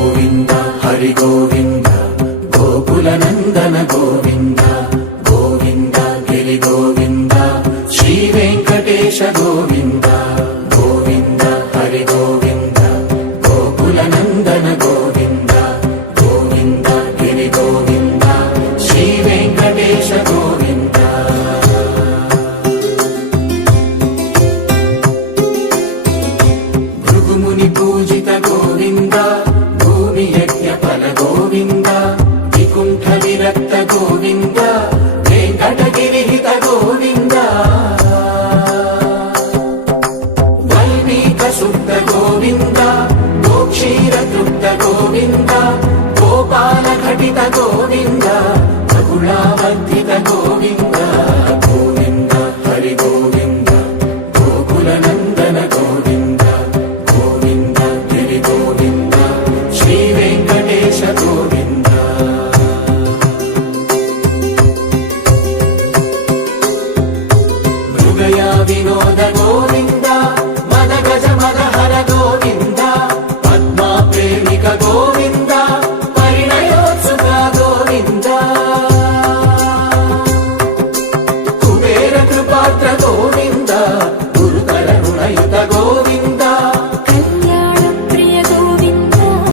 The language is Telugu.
గోవింద హరి గోవింద గోకుల నందన గోవింద గోవింద గిరి గోవింద శ్రీ వెంకటేశ గోవింద గోవింద హరి గోవింద గోకుల నందన గోవింద గోవింద గిరి గోవింద శ్రీ వెంకటేశ గోవింద భృగుముని పూజిత గోవింద భూమి యజ్ఞ ఫల గోవింద వికుంఠ విరక్త గోవింద వెంకటగిరిహిత గోవింద వైదిక శుద్ధ గోవింద గోక్షీర తృప్త గోవింద గోపాల ఘటిత గోవింద బహుళావర్ధిత గోవింద గోవింద హరి గోవింద గోకుల నందన గోవింద గోవింద గిరి గోవింద శ్రీ వెంకటేశ గోవింద మృగయ వినోద గోవింద మద గజ మద హర గోవింద పద్మా ప్రేమిక గోవింద